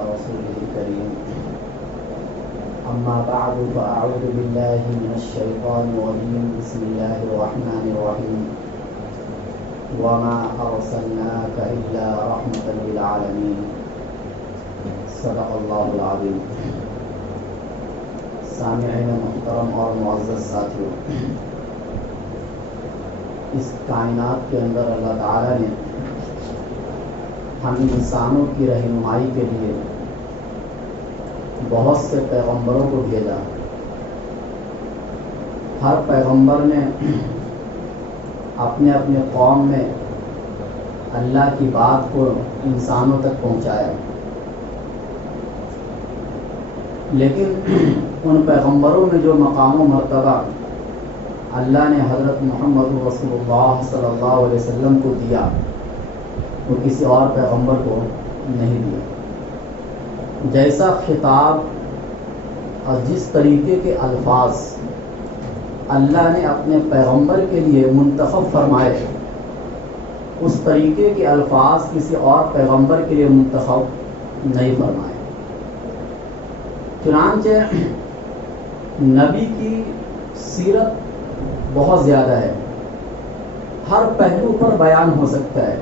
رسوله الكريم أما بعد فأعوذ بالله من الشيطان الرجيم بسم الله الرحمن الرحيم وما أرسلناك إلا رحمة للعالمين صدق الله العظيم. سامعین محترم اور معزز ساتھیو، اس کائنات کے اندر اللہ تعالی نے ہم انسانوں کی رہنمائی کے لیے بہت سے پیغمبروں کو بھیجا. ہر پیغمبر نے اپنے اپنے قوم میں اللہ کی بات کو انسانوں تک پہنچایا، لیکن ان پیغمبروں میں جو مقام و مرتبہ اللہ نے حضرت محمد رسول اللہ صلی اللہ علیہ وسلم کو دیا وہ کسی اور پیغمبر کو نہیں دیا. جیسا خطاب اور جس طریقے کے الفاظ اللہ نے اپنے پیغمبر کے لیے منتخب فرمائے، اس طریقے کے الفاظ کسی اور پیغمبر کے لیے منتخب نہیں فرمائے. چنانچہ نبی کی سیرت بہت زیادہ ہے، ہر پہلو پر بیان ہو سکتا ہے،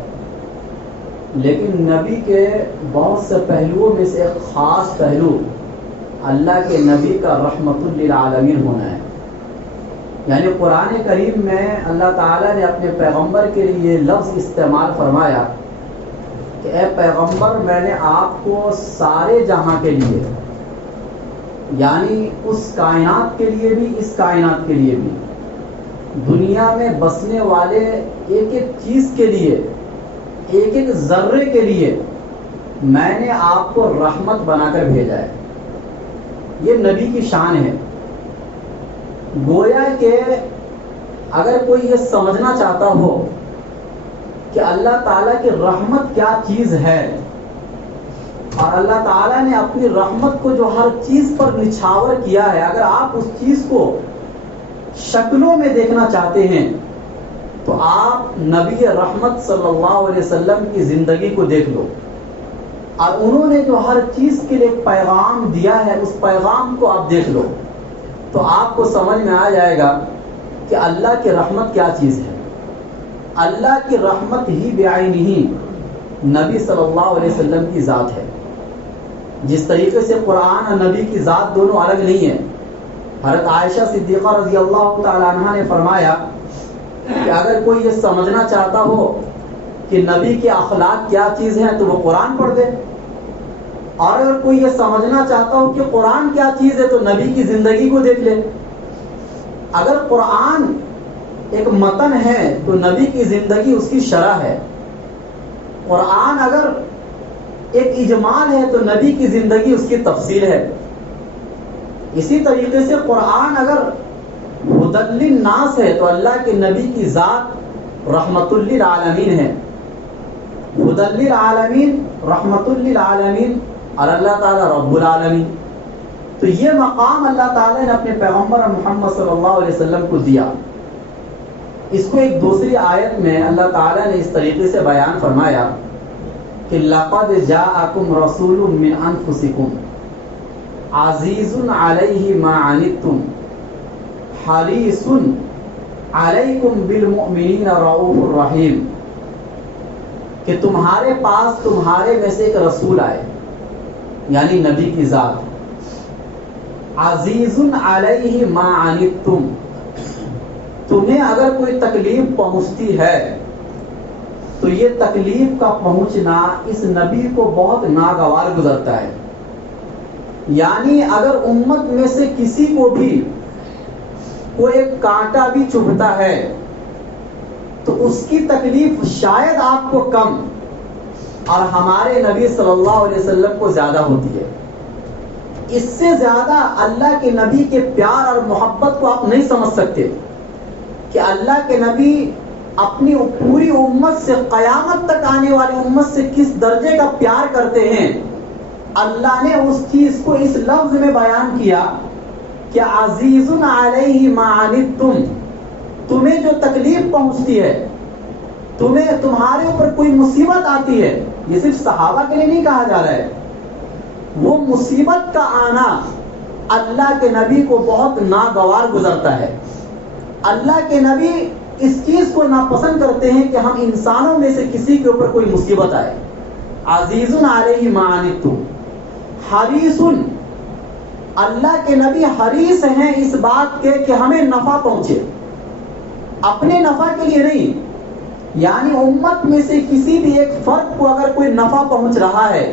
لیکن نبی کے بہت سے پہلوؤں میں سے ایک خاص پہلو اللہ کے نبی کا رحمت للعالمین ہونا ہے. یعنی قرآن کریم میں اللہ تعالیٰ نے اپنے پیغمبر کے لیے لفظ استعمال فرمایا کہ اے پیغمبر، میں نے آپ کو سارے جہاں کے لیے، یعنی اس کائنات کے لیے بھی اس کائنات کے لیے بھی، دنیا میں بسنے والے ایک ایک چیز کے لیے، ایک ایک ذرے کے لیے میں نے آپ کو رحمت بنا کر بھیجا ہے. یہ نبی کی شان ہے. گویا کہ اگر کوئی یہ سمجھنا چاہتا ہو کہ اللہ تعالیٰ کی رحمت کیا چیز ہے، اور اللہ تعالیٰ نے اپنی رحمت کو جو ہر چیز پر نچھاور کیا ہے، اگر آپ اس چیز کو شکلوں میں دیکھنا چاہتے ہیں تو آپ نبی رحمت صلی اللہ علیہ وسلم کی زندگی کو دیکھ لو، اور انہوں نے جو ہر چیز کے لیے پیغام دیا ہے اس پیغام کو آپ دیکھ لو، تو آپ کو سمجھ میں آ جائے گا کہ اللہ کی رحمت کیا چیز ہے. اللہ کی رحمت ہی بعینہ نبی صلی اللہ علیہ وسلم کی ذات ہے. جس طریقے سے قرآن اور نبی کی ذات دونوں الگ نہیں ہیں. حضرت عائشہ صدیقہ رضی اللہ تعالی عنہ نے فرمایا کہ اگر کوئی یہ سمجھنا چاہتا ہو کہ نبی کے اخلاق کیا چیز ہیں تو وہ قرآن پڑھ دے، اور اگر کوئی یہ سمجھنا چاہتا ہو کہ قرآن کیا چیز ہے تو نبی کی زندگی کو دیکھ لے. اگر قرآن ایک متن ہے تو نبی کی زندگی اس کی شرح ہے. قرآن اگر ایک اجمال ہے تو نبی کی زندگی اس کی تفصیل ہے. اسی طریقے سے قرآن اگر ہدی للناس ہے تو اللہ کے نبی کی ذات رحمت للعالمین ہے. ہدی للعالمین، رحمت للعالمین، اور اللہ تعالیٰ رب العالمین. تو یہ مقام اللہ تعالیٰ نے اپنے پیغمبر محمد صلی اللہ علیہ وسلم کو دیا. اس کو ایک دوسری آیت میں اللہ تعالیٰ نے اس طریقے سے بیان فرمایا کہ لقد جاءکم رسول من انفسکم عزیز علیہ ما عنتم حریص علیکم بالمؤمنین رؤوف الرحیم. کہ تمہارے پاس تمہارے میں سے ایک رسول آئے، یعنی نبی کی ذات، عزیز علیہ ما عنتم، تمہیں اگر کوئی تکلیف پہنچتی ہے تو یہ تکلیف کا پہنچنا اس نبی کو بہت ناگوار گزرتا ہے. یعنی اگر امت میں سے کسی کو بھی کوئی ایک کانٹا بھی چبھتا ہے تو اس کی تکلیف شاید آپ کو کم اور ہمارے نبی صلی اللہ علیہ وسلم کو زیادہ ہوتی ہے. اس سے زیادہ اللہ کے نبی کے پیار اور محبت کو آپ نہیں سمجھ سکتے کہ اللہ کے نبی اپنی پوری امت سے، قیامت تک آنے والی امت سے کس درجے کا پیار کرتے ہیں. اللہ نے اس چیز کو اس لفظ میں بیان کیا کہ عزیز علیہ ما عنتم، تمہیں جو تکلیف پہنچتی ہے، تمہیں تمہارے اوپر کوئی مصیبت آتی ہے، یہ صرف صحابہ کے لیے نہیں کہا جا رہا ہے، وہ مصیبت کا آنا اللہ کے نبی کو بہت ناگوار گزرتا ہے. اللہ کے نبی اس چیز کو ناپسند کرتے ہیں کہ ہم انسانوں میں سے کسی کے اوپر کوئی مصیبت آئے. عزیز علیہ ما عنتم حریص، اللہ کے نبی حریص ہیں اس بات کے کہ ہمیں نفع پہنچے، اپنے نفع کے لیے نہیں. یعنی امت میں سے کسی بھی ایک فرد کو اگر کوئی نفع پہنچ رہا ہے،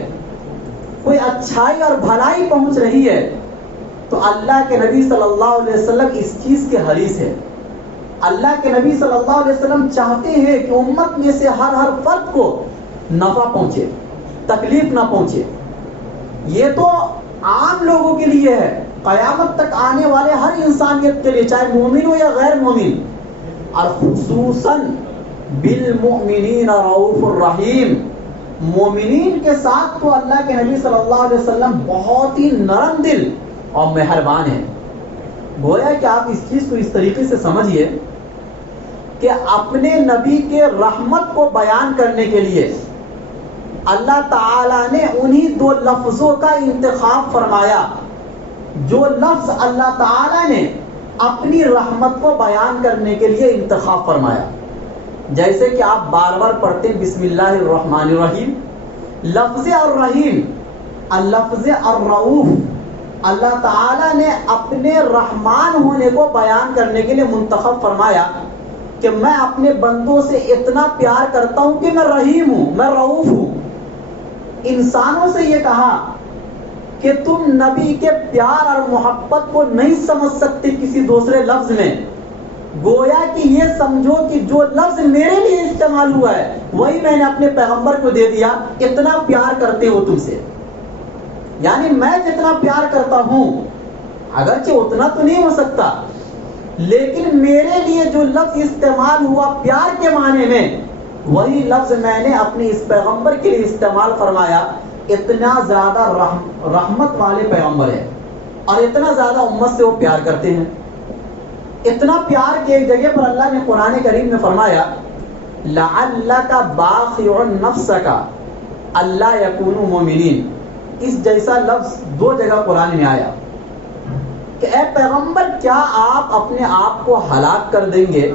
کوئی اچھائی اور بھلائی پہنچ رہی ہے، تو اللہ کے نبی صلی اللہ علیہ وسلم اس چیز کے حریص ہے. اللہ کے نبی صلی اللہ علیہ وسلم چاہتے ہیں کہ امت میں سے ہر فرد کو نفع پہنچے، تکلیف نہ پہنچے. یہ تو عام لوگوں کے لیے ہے، قیامت تک آنے والے ہر انسانیت کے لیے، چاہے مومن ہو یا غیر مومن. اور خصوصاً بالمؤمنین رؤوف الرحیم، مومنین کے ساتھ تو اللہ کے نبی صلی اللہ علیہ وسلم بہت ہی نرم دل اور مہربان ہیں. گویا کہ آپ اس چیز کو اس طریقے سے سمجھیے کہ اپنے نبی کے رحمت کو بیان کرنے کے لیے اللہ تعالیٰ نے انہی دو لفظوں کا انتخاب فرمایا، جو لفظ اللہ تعالیٰ نے اپنی رحمت کو بیان کرنے کے لیے انتخاب فرمایا. جیسے کہ آپ بار بار پڑھتے ہیں بسم اللہ الرحمن الرحیم. لفظ الرحیم، اللفظ الرؤوف، اللہ تعالیٰ نے اپنے رحمان ہونے کو بیان کرنے کے لیے منتخب فرمایا کہ میں اپنے بندوں سے اتنا پیار کرتا ہوں کہ میں رحیم ہوں، میں رؤوف ہوں. انسانوں سے یہ کہا کہ تم نبی کے پیار اور محبت کو نہیں سمجھ سکتے کسی دوسرے لفظ میں. گویا کہ یہ سمجھو کہ جو لفظ میرے لیے استعمال ہوا ہے وہی میں نے اپنے پیغمبر کو دے دیا، اتنا پیار کرتے ہو تم سے. یعنی میں جتنا پیار کرتا ہوں، اگرچہ اتنا تو نہیں ہو سکتا، لیکن میرے لیے جو لفظ استعمال ہوا پیار کے معنی میں، وہی لفظ میں نے اپنے اس پیغمبر کے لیے استعمال فرمایا. اتنا زیادہ رحمت والے پیغمبر ہیں اور اتنا زیادہ امت سے وہ پیار کرتے ہیں. اتنا پیار کہ ایک جگہ پر اللہ نے قرآن کریم میں فرمایا لعلک باخع نفسک الا یکونوا مؤمنین. اس جیسا لفظ دو جگہ قرآن میں آیا کہ اے پیغمبر کیا آپ اپنے آپ کو ہلاک کر دیں گے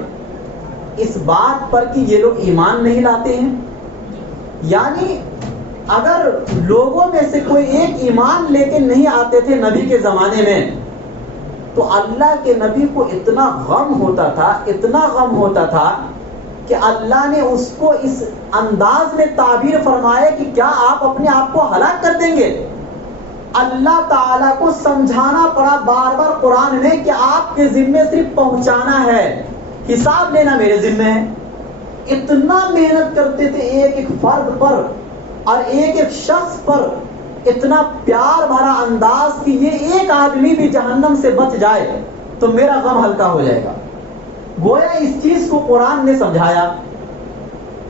اس بات پر کہ یہ لوگ ایمان نہیں لاتے ہیں. یعنی اگر لوگوں میں سے کوئی ایک ایمان لے کے نہیں آتے تھے نبی کے زمانے میں، تو اللہ کے نبی کو اتنا غم ہوتا تھا، اتنا غم ہوتا تھا کہ اللہ نے اس کو اس انداز میں تعبیر فرمایا کہ کیا آپ اپنے آپ کو ہلاک کر دیں گے. اللہ تعالیٰ کو سمجھانا پڑا بار بار قرآن میں کہ آپ کے ذمے صرف پہنچانا ہے، حساب لینا میرے ذمے ہے. اتنا محنت کرتے تھے ایک ایک فرد پر اور ایک ایک شخص پر، اتنا پیار بھرا انداز کہ یہ ایک آدمی بھی جہنم سے بچ جائے تو میرا غم ہلکا ہو جائے گا. گویا اس چیز کو قرآن نے سمجھایا.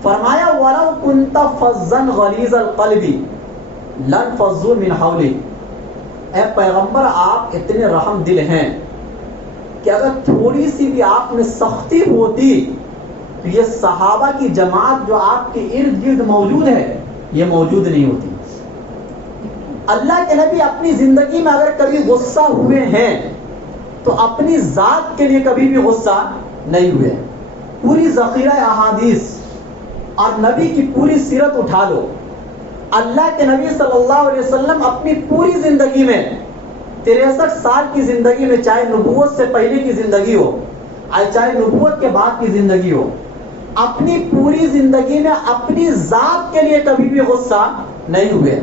فرمایا وَلَوْ كُنْتَ فَظًّا غَلِيظَ الْقَلْبِ لَانفَضُّوا مِنْ حَوْلِكَ. اے پیغمبر آپ اتنے رحم دل ہیں کہ اگر تھوڑی سی بھی آپ میں سختی ہوتی تو یہ صحابہ کی جماعت جو آپ کے ارد گرد موجود ہے یہ موجود نہیں ہوتی. اللہ کے نبی اپنی زندگی میں اگر کبھی غصہ ہوئے ہیں تو اپنی ذات کے لیے کبھی بھی غصہ نہیں ہوئے. پوری ذخیرہ احادیث اور نبی کی پوری سیرت اٹھا لو. اللہ کے نبی صلی اللہ علیہ وسلم اپنی پوری زندگی میں 63 سال کی زندگی میں، چاہے نبوت سے پہلے کی زندگی ہو چاہے نبوت کے بعد کی زندگی ہو، اپنی پوری زندگی میں اپنی ذات کے لیے کبھی بھی غصہ نہیں ہوئے.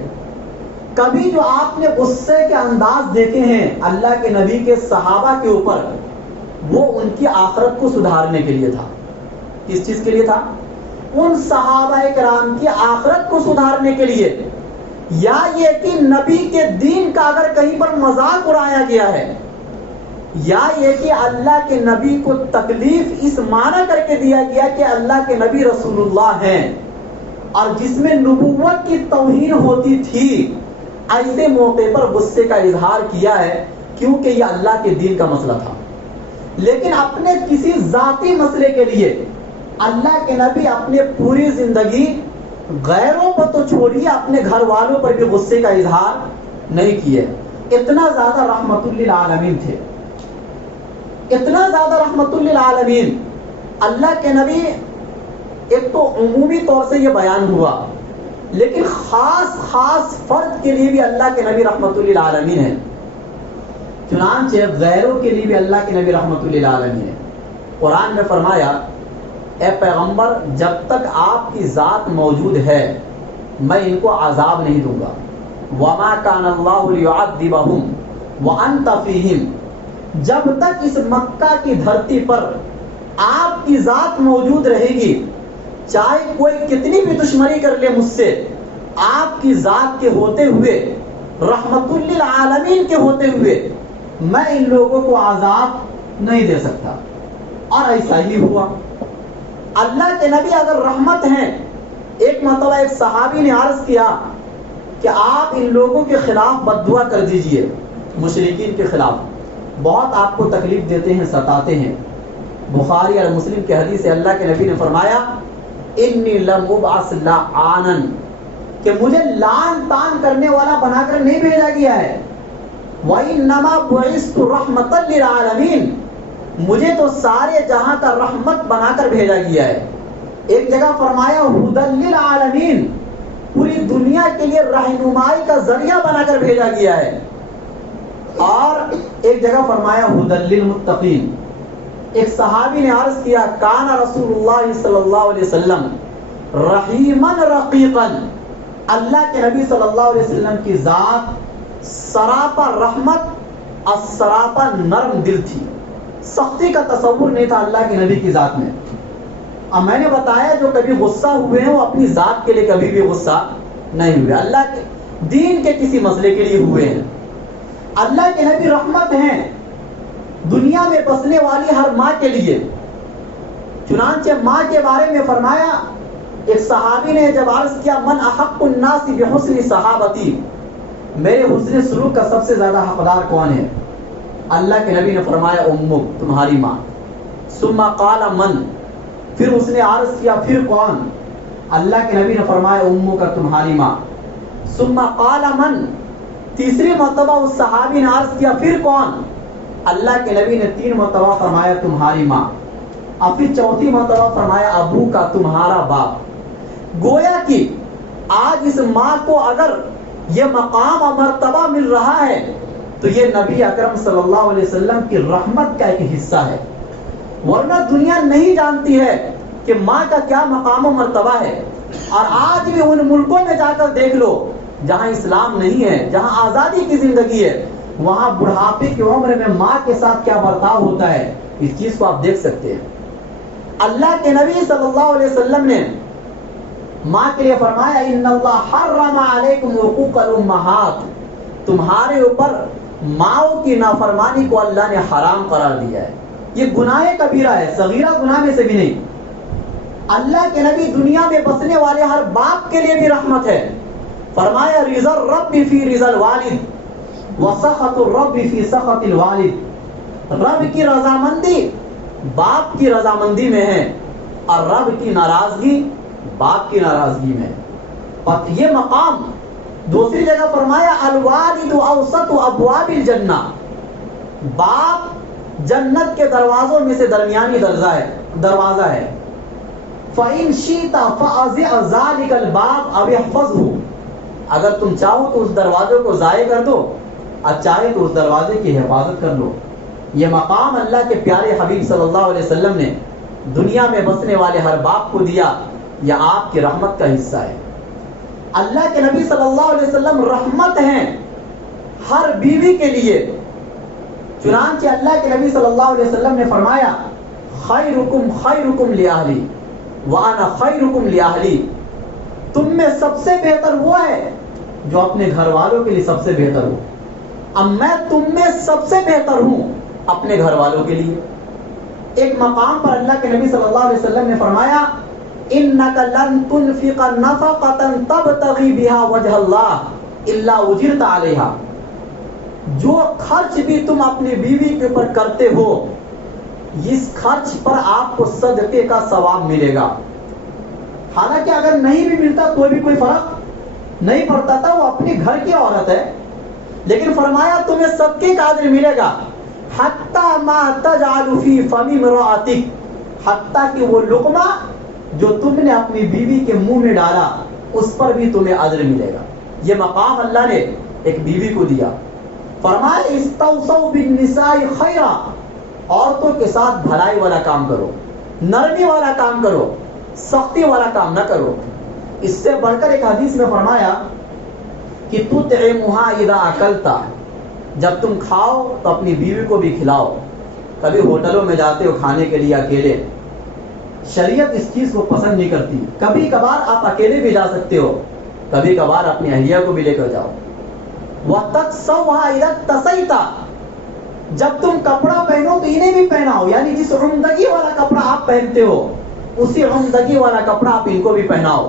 کبھی جو آپ نے غصے کے انداز دیکھے ہیں اللہ کے نبی کے صحابہ کے اوپر، وہ ان کی آخرت کو سدھارنے کے لیے تھا. کس چیز کے لیے تھا؟ ان صحابہ کرام کی آخرت کو سدھارنے کے لیے. یا یہ کہ نبی کے دین کا اگر کہیں پر مذاق اڑایا گیا ہے، یا یہ کہ اللہ کے نبی کو تکلیف اس معنی کر کے دیا گیا کہ اللہ کے نبی رسول اللہ ہیں اور جس میں نبوت کی توہین ہوتی تھی، ایسے موقع پر غصے کا اظہار کیا ہے کیونکہ یہ اللہ کے دین کا مسئلہ تھا. لیکن اپنے کسی ذاتی مسئلے کے لیے اللہ کے نبی اپنے پوری زندگی غیروں پر تو چھوڑیے اپنے گھر والوں پر بھی غصے کا اظہار نہیں کیے. اتنا زیادہ رحمت للعالمین تھے, اتنا زیادہ رحمت للعالمین. اللہ کے نبی, ایک تو عمومی طور سے یہ بیان ہوا, لیکن خاص خاص فرد کے لیے بھی اللہ کے نبی رحمت للعالمین ہے. چنانچہ غیروں کے لیے بھی اللہ کے نبی رحمت للعالمین ہے. قرآن میں فرمایا, اے پیغمبر جب تک آپ کی ذات موجود ہے میں ان کو عذاب نہیں دوں گا. وما کان اللہ لیعذبہم وانت فیہم. جب تک اس مکہ کی دھرتی پر آپ کی ذات موجود رہے گی, چاہے کوئی کتنی بھی دشمنی کر لے مجھ سے, آپ کی ذات کے ہوتے ہوئے, رحمت للعالمین کے ہوتے ہوئے, میں ان لوگوں کو عذاب نہیں دے سکتا. اور ایسا ہی ہوا. اللہ کے نبی اگر رحمت ہیں, ایک مرتبہ ایک صحابی نے عرض کیا کہ آپ ان لوگوں کے خلاف بد دعا کر دیجئے, مشرکین کے خلاف, بہت آپ کو تکلیف دیتے ہیں, ستاتے ہیں. بخاری اور مسلم کی حدیث ہے, اللہ کے نبی نے فرمایا انی لم ابعث لعانا, کہ مجھے لعن تان کرنے والا بنا کر نہیں بھیجا گیا ہے. وانما بعثت رحمتا للعالمین, مجھے تو سارے جہاں کا رحمت بنا کر بھیجا گیا ہے. ایک جگہ فرمایا ہدی للعالمین, پوری دنیا کے لیے رہنمائی کا ذریعہ بنا کر بھیجا گیا ہے. اور ایک جگہ فرمایا ہدی للمتقین. ایک صحابی نے عرض کیا کان رسول اللہ صلی اللہ علیہ وسلم رحیما رقیقا, اللہ کے نبی صلی اللہ علیہ وسلم کی ذات سراپا رحمت اور سراپا نرم دل تھی. سختی کا تصور نہیں تھا اللہ کے نبی کی ذات میں. اب میں نے بتایا جو کبھی غصہ ہوئے ہیں وہ اپنی ذات کے لیے کبھی بھی غصہ نہیں ہوئے, اللہ کے دین کے کسی مسئلے کے لیے ہوئے ہیں. اللہ کے نبی رحمت ہیں دنیا میں بسنے والی ہر ماں کے لیے. چنانچہ ماں کے بارے میں فرمایا, ایک صحابی نے جب عرض کیا من احق الناس بحسن صحابتی, میرے حسن سلوک کا سب سے زیادہ حقدار کون ہے؟ اللہ کے نبی نے فرمایا امک, تمہاری ماں. ثم قال من, پھر اس نے عرض کیا پھر کون؟ اللہ کے نبی نے فرمایا امک کا, تمہاری ماں. ثم قال من, تیسری مرتبہ اس صحابی نے عرض کیا پھر کون؟ اللہ کے نبی نے 3 مرتبہ فرمایا تمہاری ماں. اور پھر چوتھی مرتبہ فرمایا ابو کا, تمہارا باپ. گویا کہ آج اس ماں کو اگر یہ مقام اور مرتبہ مل رہا ہے تو یہ نبی اکرم صلی اللہ علیہ وسلم کی رحمت کا ایک حصہ ہے. ورنہ دنیا نہیں جانتی ہے کہ ماں کا کیا مقام و مرتبہ ہے. اور آج بھی ان ملکوں میں جا کر دیکھ لو جہاں اسلام نہیں ہے, جہاں آزادی کی زندگی ہے, وہاں بڑھاپے کی عمر میں ماں کے ساتھ کیا برتاؤ ہوتا ہے, اس چیز کو آپ دیکھ سکتے ہیں. اللہ کے نبی صلی اللہ علیہ وسلم نے ماں کے لیے فرمایا ان اللہ حرم علیکم حقوق الامہات, تمہارے اوپر ماؤں کی نافرمانی کو اللہ نے حرام قرار دیا ہے. یہ گناہ کبیرہ ہے, صغیرہ گناہ میں سے بھی نہیں. اللہ کے نبی دنیا میں بسنے والے ہر باپ کے لیے بھی رحمت ہے. فرمایا رضا الرب فی رضا الوالد وسخط الرب فی سخط الوالد, رب کی رضامندی باپ کی رضامندی میں ہے اور رب کی ناراضگی باپ کی ناراضگی میں. اور یہ مقام دوسری جگہ فرمایا الوالد اوسط ابواب الجنہ, باپ جنت کے دروازوں میں سے درمیانی دروازہ ہے. فَإِن شِئْتَ فَأَزِعْ ذَلِكَ الْبَابَ أَوْ احْفَظْهُ, اگر تم چاہو تو اس دروازے کو ضائع کر دو اور چاہے تو اس دروازے کی حفاظت کر لو. یہ مقام اللہ کے پیارے حبیب صلی اللہ علیہ وسلم نے دنیا میں بسنے والے ہر باپ کو دیا, یہ آپ کی رحمت کا حصہ ہے. اللہ کے نبی صلی اللہ علیہ وسلم رحمت ہیں ہر بیوی کے لیے. چنانچہ اللہ کے نبی صلی اللہ علیہ وسلم نے فرمایا خیرکم خیرکم لأہلی وانا خیرکم لأہلی, تم میں سب سے بہتر وہ ہے جو اپنے گھر والوں کے لیے سب سے بہتر ہو, اب میں تم میں سب سے بہتر ہوں اپنے گھر والوں کے لیے. ایک مقام پر اللہ کے نبی صلی اللہ علیہ وسلم نے فرمایا انک لن تنفق نفقۃ تبتغی بها وجہ اللہ الا اجرت علیہا, جو خرچ بھی تم اپنی بیوی کے اوپر کرتے ہو اس خرچ پر آپ کو صدقے کا ثواب ملے گا. حالانکہ اگر نہیں بھی ملتا تو بھی کوئی فرق نہیں پڑتا تھا, وہ اپنے گھر کی عورت ہے, لیکن فرمایا تمہیں صدقے کا اجر ملے گا حتی ما تجعل فی فم امرأتک، حتیٰ کہ وہ لقمہ جو تم نے اپنی بیوی کے منہ میں ڈالا اس پر بھی تمہیں اجر ملے گا۔ یہ مقام اللہ نے ایک بیوی کو دیا۔ فرمایا استوصوا بالنساء خیرا، عورتوں کے ساتھ بھلائی والا کام کرو، نرمی والا کام کرو، سختی والا کام نہ کرو۔ اس سے بڑھ کر ایک حدیث میں فرمایا کہ تطعمها اذا اکلت، جب تم کھاؤ تو اپنی بیوی کو بھی کھلاؤ۔ کبھی ہوٹلوں میں جاتے ہو کھانے کے لیے اکیلے، شریعت اس چیز کو پسند نہیں کرتی۔ کبھی کبھار آپ اکیلے بھی جا سکتے ہو، کبھی کبھار اپنی اہلیہ کو بھی لے کر جاؤ۔ وَتَكْسَوْهَا إِذَا اكْتَسَيْتَ، جب تم کپڑا پہنو تو انہیں بھی پہناؤ، یعنی جس عمدگی والا کپڑا آپ پہنتے ہو اسی عمدگی والا کپڑا آپ ان کو بھی پہناؤ۔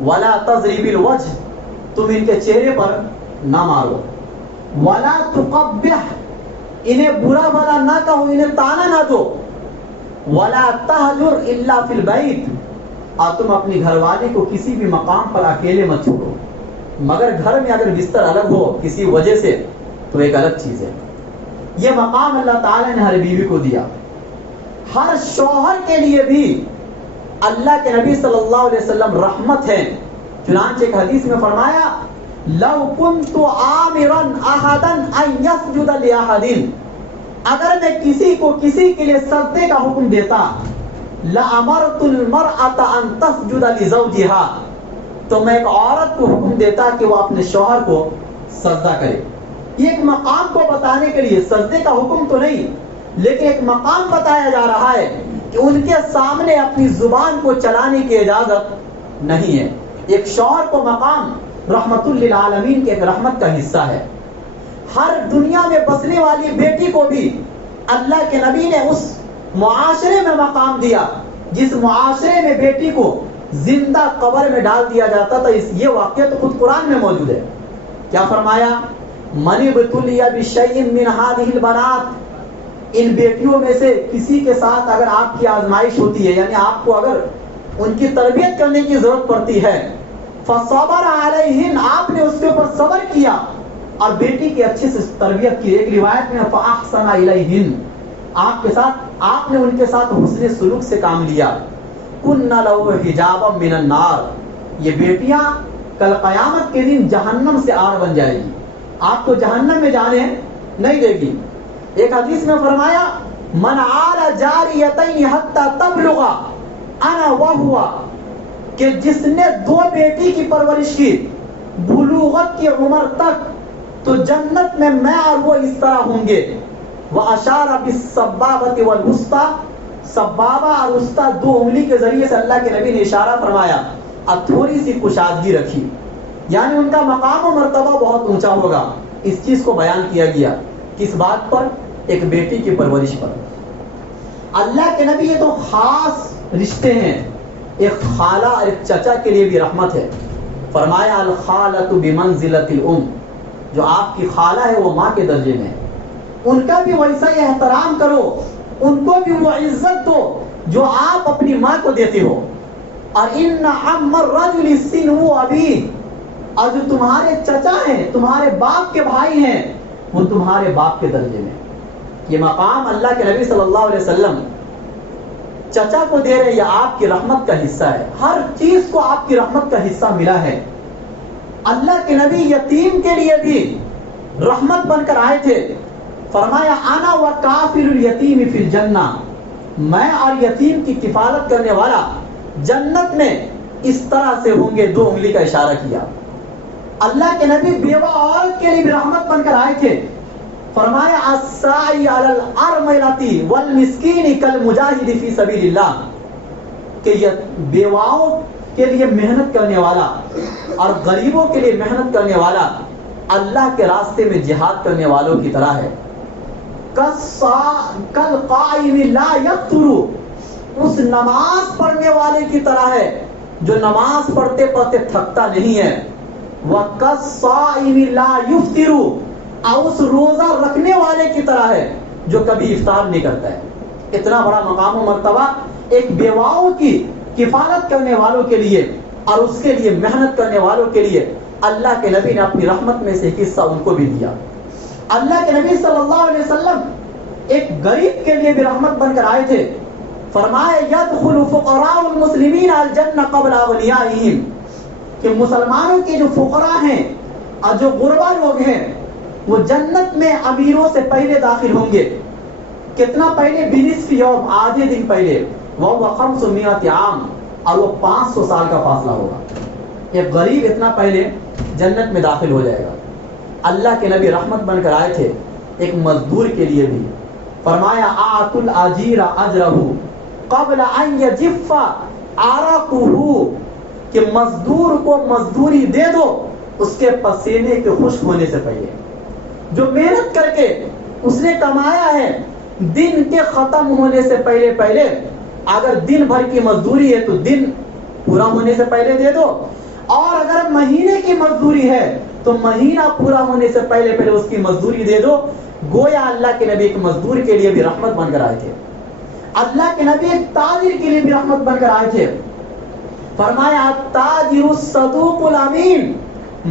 وَلَا تَضْرِبِ الْوَجْهِ، تم ان کے چہرے پر نہ مارو۔ وَلَا تُقَبِّحْ، انہیں برا بھلا نہ کہو، انہیں تانا نہ دو۔ وَلَا تَهْجُرْ إِلَّا فِي الْبَيْتِ، اور تم اپنی گھر والی کو کسی بھی مقام پر اکیلے مت چھوڑو، مگر گھر میں اگر بستر الگ ہو کسی وجہ سے تو ایک الگ چیز ہے۔ یہ مقام اللہ تعالیٰ نے ہر بیوی کو دیا۔ ہر شوہر کے لیے بھی اللہ کے نبی صلی اللہ علیہ وسلم رحمت ہے۔ چنانچہ ایک حدیث میں فرمایا لو کنت آمرا احدا ان یسجد لاحد، اگر میں کسی کو کسی کے لیے سجدے کا حکم دیتا لامرت المرأة ان تسجد لزوجها، تو میں ایک عورت کو حکم دیتا کہ وہ اپنے شوہر کو سجدہ کرے۔ یہ ایک مقام کو بتانے کے لیے، سجدے کا حکم تو نہیں لیکن ایک مقام بتایا جا رہا ہے کہ ان کے سامنے اپنی زبان کو چلانے کی اجازت نہیں ہے۔ ایک شوہر کو مقام رحمت للعالمین کے ایک رحمت کا حصہ ہے۔ ہر دنیا میں بسنے والی بیٹی کو بھی اللہ کے نبی نے اس معاشرے میں مقام دیا جس معاشرے میں بیٹی کو زندہ قبر میں ڈال دیا جاتا تھا۔ یہ واقعہ تو خود قرآن میں موجود ہے۔ کیا فرمایا؟ من ابتلی بشیء من هذه البنات، ان بیٹیوں میں سے کسی کے ساتھ اگر آپ کی آزمائش ہوتی ہے، یعنی آپ کو اگر ان کی تربیت کرنے کی ضرورت پڑتی ہے، فصبر علیہن، آپ نے اس کے اوپر صبر کیا اور بیٹی کی اچھے سے تربیت کی۔ ایک روایت میں فاحسن الیہن، آپ نے ان کے ساتھ حسن سلوک سے کام لیا۔ کن لہو حجابا من النار، یہ بیٹیاں کل قیامت کے دن جہنم سے آڑ بن جائے گی، آپ کو جہنم میں جانے نہیں دے گی۔ ایک حدیث میں فرمایا من عال جاریتین حتی تبلغ انا وہو، کہ جس نے دو بیٹی کی پرورش کی بلوغت کی عمر تک تو جنت میں اور وہ اس طرح ہوں گے۔ واشار بالسبابۃ والوسطی، سبابہ اور وسطی دو انگلی کے ذریعے سے اللہ کے نبی نے اشارہ فرمایا اور تھوڑی سی کشادگی رکھی، یعنی ان کا مقام و مرتبہ بہت اونچا ہوگا۔ اس چیز کو بیان کیا گیا کس بات پر؟ ایک بیٹی کی پرورش پر۔ اللہ کے نبی یہ تو خاص رشتے ہیں، ایک خالہ اور ایک چچا کے لیے بھی رحمت ہے۔ فرمایا الخالۃ بمنزلۃ الام، جو آپ کی خالہ ہے وہ ماں کے درجے میں ہے، ان کا بھی ویسا ہی احترام کرو، ان کو بھی وہ عزت دو جو آپ اپنی ماں کو دیتے ہو۔ اور ان عم الرجل سنہ ابیہ، اور جو تمہارے چچا ہیں، تمہارے باپ کے بھائی ہیں، وہ تمہارے باپ کے درجے میں۔ یہ مقام اللہ کے نبی صلی اللہ علیہ وسلم چچا کو دے رہے، یہ آپ کی رحمت کا حصہ ہے۔ ہر چیز کو آپ کی رحمت کا حصہ ملا ہے۔ اللہ کے نبی یتیم کے لیے بھی رحمت بن کر آئے تھے۔ فرمایا انا وکافل الیتیم فی الجنہ، میں اور یتیم کی کفالت کرنے والا جنت میں اس طرح سے ہوں گے، دو انگلی کا اشارہ کیا۔ اللہ کے نبی بیوہ عورت کے لیے بھی رحمت بن کر آئے تھے۔ فرمایا الساعی علی الارملۃ والمسکین کالمجاہد فی سبیل اللہ، کہ یہ بیواؤں کے لیے محنت کرنے والا اور غریبوں کے لیے محنت کرنے والا اللہ کے راستے میں جہاد کرنے والوں کی طرح ہے۔ کالقائم لا یفتر، اس نماز پڑھنے والے کی طرح ہے جو نماز پڑھتے پڑھتے تھکتا نہیں ہے۔ وَكَالصَّائِمِ لَا يُفْطِرُ، اور اس روزہ رکھنے والے کی طرح ہے جو کبھی افطار نہیں کرتا ہے۔ اتنا بڑا مقام و مرتبہ ایک بیواؤں کی کفالت کرنے والوں کے لیے اور اس کے لیے محنت کرنے والوں کے لیے اللہ کے نبی نے اپنی رحمت میں سے ایک حصہ ان کو بھی دیا. اللہ کے نبی صلی اللہ علیہ وسلم ایک غریب کے لیے بھی رحمت بن کر آئے تھے. فرمایا یدخل فقراء المسلمین الجنہ قبل اغنیائہم، کہ مسلمانوں کے جو فقراء ہیں اور جو غربا لوگ ہیں وہ جنت میں امیروں سے پہلے داخل ہوں گے. کتنا پہلے؟ بنصف یوم، آدھے دن پہلے. وہ 500 عام، اور وہ 500 سال کا فاصلہ ہوگا. ایک غریب اتنا پہلے جنت میں داخل ہو جائے گا. اللہ کے نبی رحمت بن کر آئے تھے ایک مزدور کے لیے بھی. فرمایا آت الاجیر اجرہ قبل ان یجف عرقہ، کہ مزدور کو مزدوری دے دو اس کے پسینے کے خشک ہونے سے پہلے. جو محنت کر کے اس نے کمایا ہے دن کے ختم ہونے سے پہلے پہلے، اگر دن بھر کی مزدوری ہے تو دن پورا ہونے سے پہلے دے دو، اور اگر مہینے کی مزدوری ہے تو مہینہ پورا ہونے سے پہلے پہلے اس کی مزدوری دے دو. گویا اللہ کے نبی ایک مزدور کے لیے بھی رحمت بن کر آئے تھے. اللہ کے نبی ایک تاجر کے لیے بھی رحمت بن کر آئے تھے. فرمایا التاجر الصدوق الامین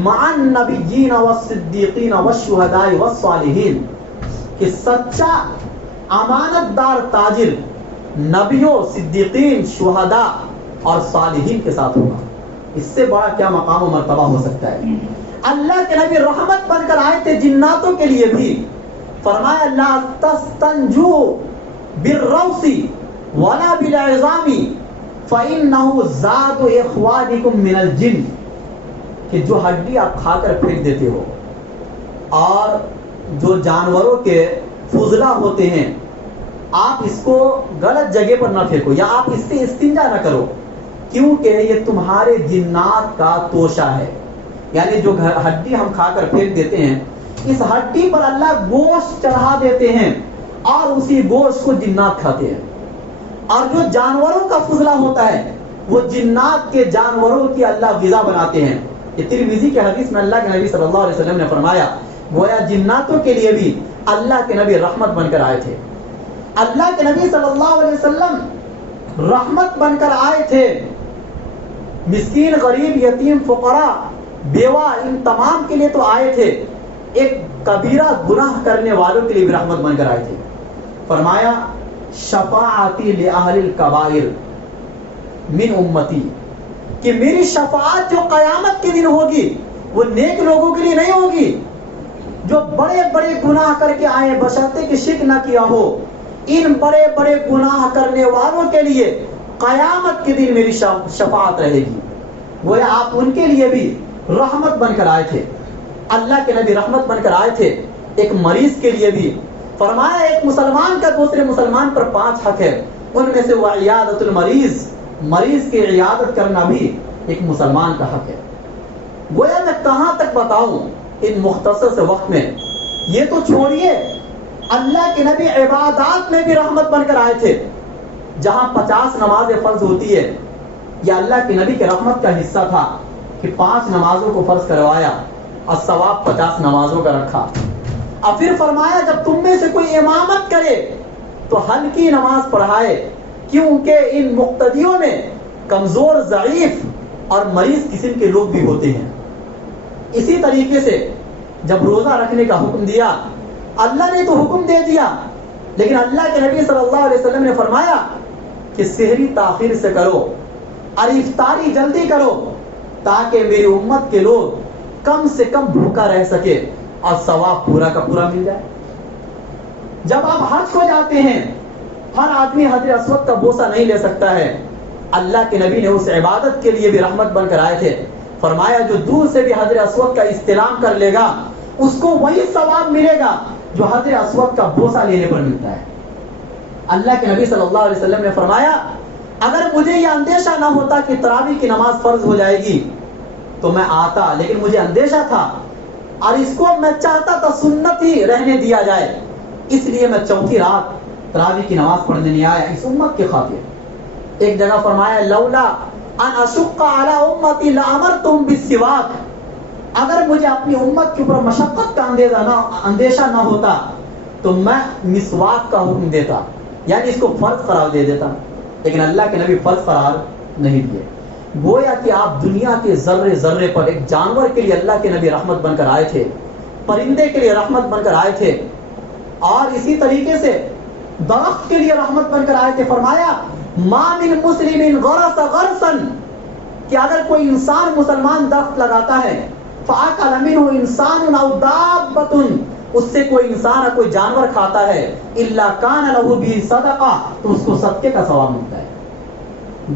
مع النبیین والصدیقین والشہداء والصالحین، کہ سچا امانت دار تاجر نبیوں، صدیقین، شہداء اور صالحین کے ساتھ ہوگا. اس سے بڑا کیا مقام و مرتبہ ہو سکتا ہے؟ اللہ کے نبی رحمت بن کر آئے تھے جناتوں کے لیے بھی. فرمایا لا تستنجو بالروث ولا بالعظام فإنه زاد اخوانکم من الجن، کہ جو ہڈی آپ کھا کر پھینک دیتے ہو اور جو جانوروں کے فضلہ ہوتے ہیں، آپ اس کو غلط جگہ پر نہ پھینکو، یا آپ اس سے استنجا نہ کرو، کیونکہ یہ تمہارے جنات کا توشہ ہے. یعنی جو ہڈی ہم کھا کر پھینک دیتے ہیں، اس ہڈی پر اللہ گوشت چڑھا دیتے ہیں اور اسی گوشت کو جنات کھاتے ہیں. اور جو جانوروں کا فضلہ ہوتا ہے وہ جنات کے جانوروں کی اللہ غذا بناتے ہیں. یہ ترمذی کے حدیث میں اللہ کے نبی صلی اللہ علیہ وسلم نے فرمایا گویا جناتوں کے لیے بھی اللہ کے نبی رحمت بن کر آئے تھے. اللہ کے نبی صلی اللہ علیہ وسلم رحمت بن کر آئے تھے مسکین، غریب، یتیم، فقراء، بیوہ، ان تمام کے لیے تو آئے تھے. ایک کبیرہ گناہ کرنے والوں کے لیے بھی رحمت بن کر آئے تھے. فرمایا شفاعتی لأہل الکبائر من امتی، کہ میری شفاعت جو قیامت کے دن ہوگی وہ نیک لوگوں کے لیے نہیں ہوگی جو بڑے بڑے گناہ کر کے آئے بشرطے کہ شرک نہ کیا ہو. ان بڑے بڑے گناہ کرنے والوں کے لیے قیامت کے دن میری شفاعت رہے گی. گویا آپ ان کے لیے بھی رحمت بن کر آئے تھے. اللہ کے نبی رحمت بن کر آئے تھے ایک مریض کے لیے بھی. فرمایا ایک مسلمان کا دوسرے مسلمان پر 5 حق ہے، ان میں سے وہ عیادت المریض، مریض کی عیادت کرنا بھی ایک مسلمان کا حق ہے. گویا میں کہاں تک بتاؤں ان مختصر سے وقت میں. یہ تو چھوڑیے، اللہ کے نبی عبادات میں بھی رحمت بن کر آئے تھے. جہاں 50 نمازیں فرض ہوتی ہے، یہ اللہ کے نبی کے رحمت کا حصہ تھا کہ 5 نمازوں کو فرض کروایا اور ثواب 50 نمازوں کا رکھا. اور پھر فرمایا جب تم میں سے کوئی امامت کرے تو ہلکی نماز پڑھائے، کیونکہ ان مقتدیوں میں کمزور، ضعیف اور مریض قسم کے لوگ بھی ہوتے ہیں. اسی طریقے سے جب روزہ رکھنے کا حکم دیا، اللہ نے تو حکم دے دیا، لیکن اللہ کے نبی صلی اللہ علیہ وسلم نے فرمایا کہ سحری تاخیر سے کرو اور افطاری جلدی کرو تاکہ میری امت کے لوگ کم سے کم بھوکا رہ سکے اور ثواب پورا کا پورا مل جائے. جب آپ حج کو جاتے ہیں، ہر آدمی حجر اسود کا بوسہ نہیں لے سکتا ہے. اللہ کے نبی نے اس عبادت کے لیے بھی رحمت بن کر آئے تھے. فرمایا جو دور سے بھی حجر اسود کا استلام کر لے گا اس کو وہی ثواب ملے گا جو حجر اسود کا بوسہ لینے پر ملتا ہے. اللہ کے نبی صلی اللہ علیہ وسلم نے فرمایا اگر مجھے یہ اندیشہ نہ ہوتا کہ تراویح کی نماز فرض ہو جائے گی تو میں آتا، لیکن مجھے اندیشہ تھا اور اس کو میں چاہتا تھا سنت ہی رہنے دیا جائے، اس لیے میں چوتھی رات تراویح کی نماز پڑھنے نہیں آیا اس امت کے خاطر. ایک جگہ فرمایا لولا ان اشق علی امتی لامرتم بالسواک، اگر مجھے اپنی امت کے اوپر مشقت کا اندیشہ نہ ہوتا تو میں مسواک کا حکم دیتا، یعنی اس کو فرض قرار دے دیتا. لیکن اللہ کے نبی فرض قرار نہیں دیے. گویا کہ آپ دنیا کے ذرے ذرے پر ایک جانور کے لیے اللہ کے نبی رحمت بن کر آئے تھے، پرندے کے لیے رحمت بن کر آئے تھے، اور اسی طریقے سے درخت کے لیے رحمت بن کر آئے تھے۔ فرمایا ما من مسلم غرس غرسا، کہ اگر کوئی انسان مسلمان درخت لگاتا ہے، فاکل منہ انسان او دابۃ، اس سے کوئی انسان یا کوئی جانور کھاتا ہے، الا کان لہ بہ صدقہ، تو اس کو صدقے کا ثواب ملتا ہے۔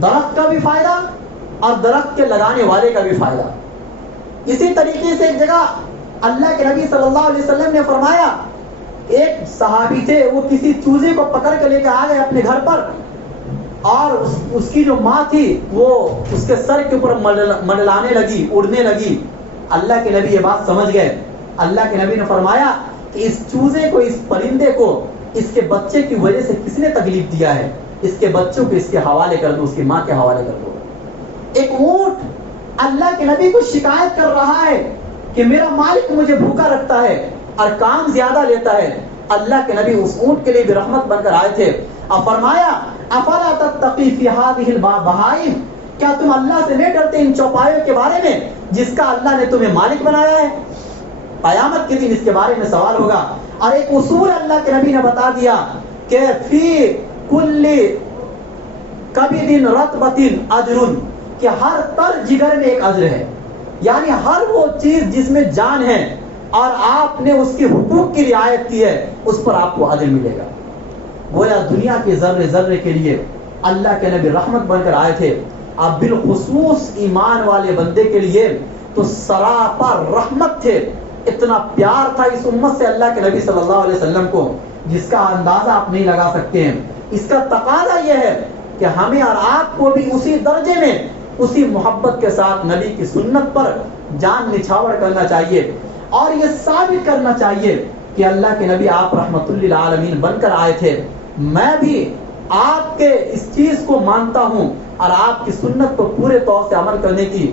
درخت کا بھی فائدہ اور درخت کے لگانے والے کا بھی فائدہ۔ اسی طریقے سے ایک جگہ اللہ کے نبی صلی اللہ علیہ وسلم نے فرمایا، ایک صحابی تھے، وہ کسی چوزے کو پکڑ کے لے کے آ گئے اپنے گھر پر، اور اس کی جو ماں تھی وہ اس کے سر کے اوپر منڈلانے لگی، اڑنے لگی۔ اللہ کے نبی یہ بات سمجھ گئے۔ اللہ کے نبی نے فرمایا کہ اس چوزے کو، اس پرندے کو، اس کے بچے کی وجہ سے کس نے تکلیف دیا ہے، اس کے بچوں کو اس کے حوالے کر دو، اس کی ماں کے حوالے کر دو۔ ایک اونٹ اللہ کے نبی کو شکایت کر رہا ہے کہ میرا مالک مجھے بھوکا رکھتا ہے اور کام زیادہ لیتا ہے۔ اللہ کے نبی اس اونٹ کے لیے بھی رحمت بن کر آئے تھے، اور فرمایا افلا تتقی فی هذه البہائم، کیا تم اللہ سے نہیں ڈرتے ان چوپایوں کے بارے میں جس کا اللہ نے تمہیں مالک بنایا ہے؟ قیامت کے دن اس کے بارے میں سوال ہوگا۔ اور ایک اصول اللہ کے نبی نے بتا دیا کہ فی کل کبد رطبۃ اجر، کہ ہر تر جگر میں ایک اجر ہے، یعنی ہر وہ چیز جس میں جان ہے اور آپ نے اس کے حقوق کی رعایت کی ہے، اس پر آپ کو اجر ملے گا۔ گویا دنیا کے ذرے ذرے کے لیے اللہ کے نبی رحمت بن کر آئے تھے، اب بالخصوص ایمان والے بندے کے لیے تو سراپا رحمت تھے۔ اتنا پیار تھا اس امت سے اللہ کے نبی صلی اللہ علیہ وسلم کو، جس کا اندازہ آپ نہیں لگا سکتے ہیں۔ اس کا تقاضا یہ ہے کہ ہمیں اور آپ کو بھی اسی درجے میں، اسی محبت کے ساتھ نبی کی سنت پر جان نچھاور کرنا چاہیے، اور یہ ثابت کرنا چاہیے کہ اللہ کے نبی آپ رحمت للعالمین بن کر آئے تھے۔ میں بھی آپ کے اس چیز کو مانتا ہوں اور آپ کی سنت پر پورے طور سے عمل کرنے کی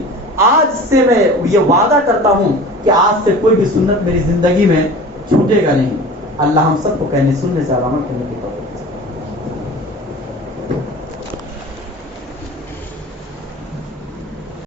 آج سے میں یہ وعدہ کرتا ہوں کہ آج سے کوئی بھی سنت میری زندگی میں چھوٹے گا نہیں۔ اللہ ہم سب کو کہنے سننے سے عمل کرنے کی توفیق دے۔